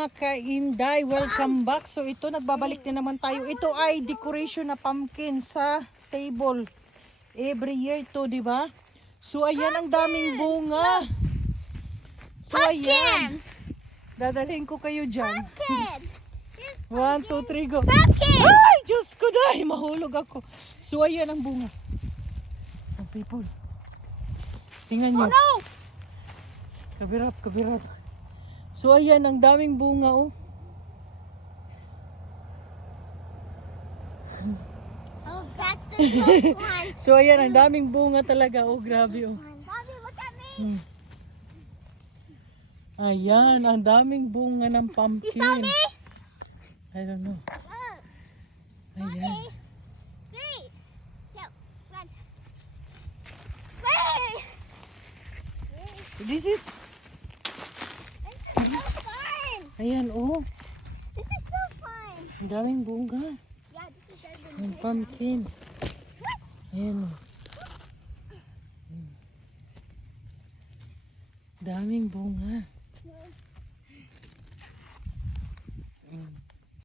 mga kainday, welcome back. So ito, nagbabalik na naman tayo. Ito ay decoration na pumpkin sa table. Every year to, di ba? So ayan, ang daming bunga. So ayan, dadalhin ko kayo dyan. 1, 2, 3, go. Ay, Diyos ko dahil, mahulog ako. So ayan ang bunga. Oh, people, tingnan nyo. Kabirap, kabirap. So ayan, ang daming bunga, oh. Oh, that's the close one. So ayan, ang daming bunga talaga, oh. Grabe, oh. Bobby, look at me. Ayan, ang daming bunga ng You pumpkin. saw me? I don't know. Ayan. Okay. 3, 2, 1. Wait! This is, This is so fun. ayan, oh. This is so fun. Ang daming bunga. Yeah, this is better than Ng pumpkin. Ayan, oh. Daming bunga.